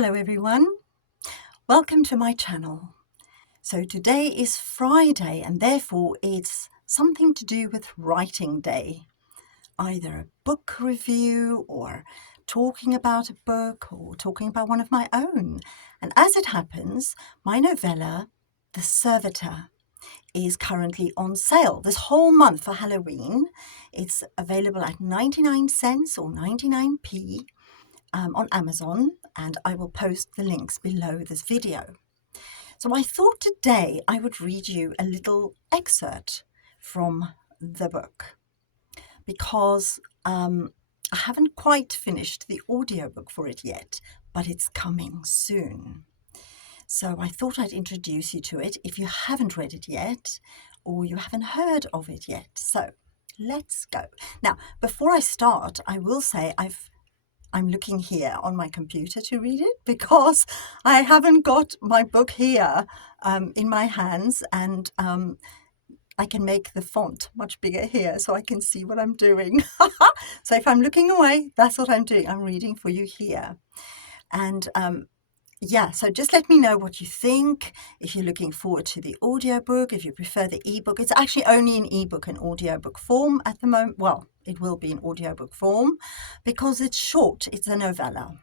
Hello everyone, welcome to my channel. So today is Friday and therefore it's something to do with writing day. Either a book review or talking about a book or talking about one of my own. And as it happens, my novella, The Servitor, is currently on sale this whole month for Halloween. It's available at 99 cents or 99p. On Amazon, and I will post the links below this video. So I thought today I would read you a little excerpt from the book because I haven't quite finished the audiobook for it yet, but it's coming soon. So I thought I'd introduce you to it if you haven't read it yet or you haven't heard of it yet. So let's go. Now, before I start, I will say I'm looking here on my computer to read it because I haven't got my book here in my hands, and I can make the font much bigger here so I can see what I'm doing. So if I'm looking away, that's what I'm doing. I'm reading for you here. And yeah, so just let me know what you think, if you're looking forward to the audiobook, if you prefer the ebook. It's actually only in ebook and audiobook form at the moment. Well, it will be in audiobook form because it's short. It's a novella.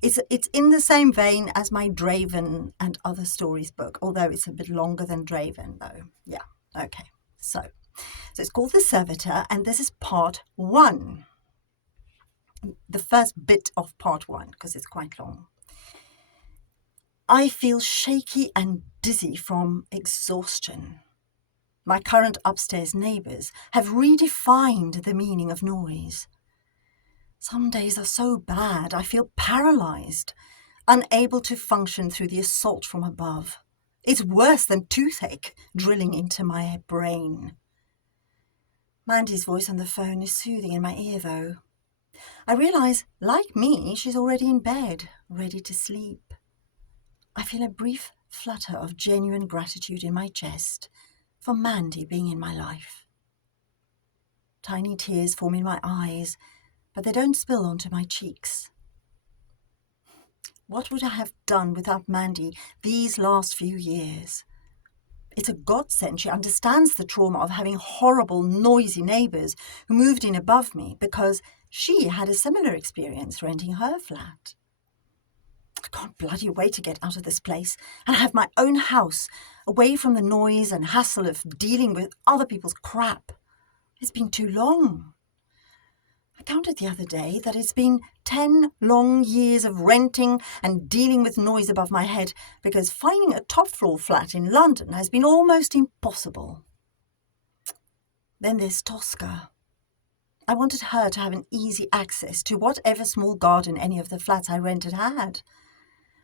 It's in the same vein as my Draven and Other Stories book, although it's a bit longer than Draven though. Yeah, okay. So it's called The Servitor, and this is part 1. The first bit of part 1, because it's quite long. I feel shaky and dizzy from exhaustion. My current upstairs neighbours have redefined the meaning of noise. Some days are so bad I feel paralysed, unable to function through the assault from above. It's worse than toothache drilling into my brain. Mandy's voice on the phone is soothing in my ear though. I realise, like me, she's already in bed, ready to sleep. I feel a brief flutter of genuine gratitude in my chest for Mandy being in my life. Tiny tears form in my eyes, but they don't spill onto my cheeks. What would I have done without Mandy these last few years? It's a godsend she understands the trauma of having horrible, noisy neighbours who moved in above me because she had a similar experience renting her flat. I can't bloody wait to get out of this place and have my own house, away from the noise and hassle of dealing with other people's crap. It's been too long. I counted the other day that it's been 10 long years of renting and dealing with noise above my head because finding a top-floor flat in London has been almost impossible. Then there's Tosca. I wanted her to have an easy access to whatever small garden any of the flats I rented had.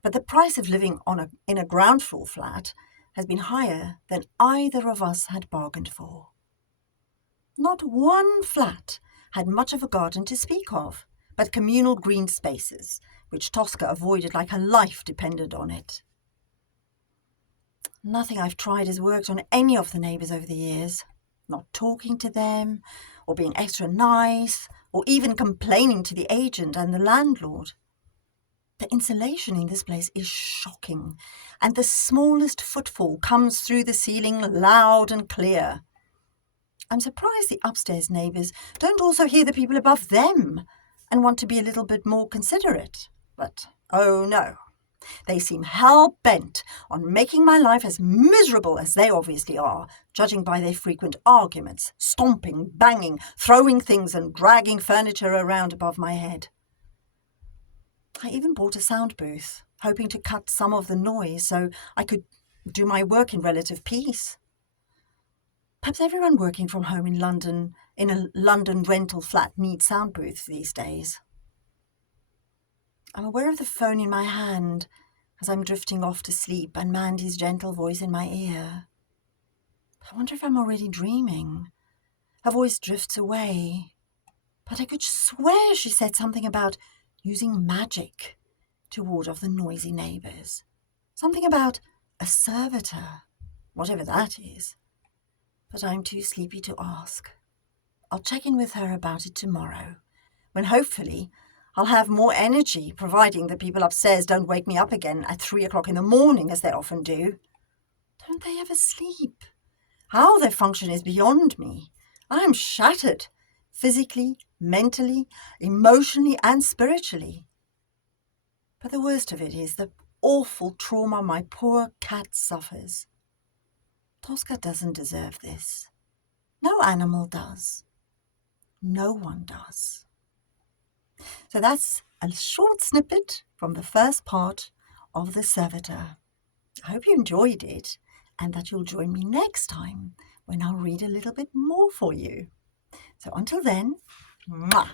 But the price of living in a ground floor flat has been higher than either of us had bargained for. Not one flat had much of a garden to speak of, but communal green spaces, which Tosca avoided like her life depended on it. Nothing I've tried has worked on any of the neighbours over the years. Not talking to them, or being extra nice, or even complaining to the agent and the landlord. The insulation in this place is shocking, and the smallest footfall comes through the ceiling loud and clear. I'm surprised the upstairs neighbours don't also hear the people above them and want to be a little bit more considerate. But, oh no, they seem hell-bent on making my life as miserable as they obviously are, judging by their frequent arguments, stomping, banging, throwing things and dragging furniture around above my head. I even bought a sound booth, hoping to cut some of the noise so I could do my work in relative peace. Perhaps everyone working from home in a London rental flat needs sound booths these days. I'm aware of the phone in my hand as I'm drifting off to sleep and Mandy's gentle voice in my ear. I wonder if I'm already dreaming. Her voice drifts away, but I could swear she said something about using magic to ward off the noisy neighbours. Something about a servitor, whatever that is. But I'm too sleepy to ask. I'll check in with her about it tomorrow, when hopefully I'll have more energy, providing the people upstairs don't wake me up again at 3 o'clock in the morning, as they often do. Don't they ever sleep? How they function is beyond me. I am shattered, physically, mentally, emotionally, and spiritually. But the worst of it is the awful trauma my poor cat suffers. Tosca doesn't deserve this. No animal does. No one does. So that's a short snippet from the first part of The Servitor. I hope you enjoyed it and that you'll join me next time when I'll read a little bit more for you. So until then, mwah!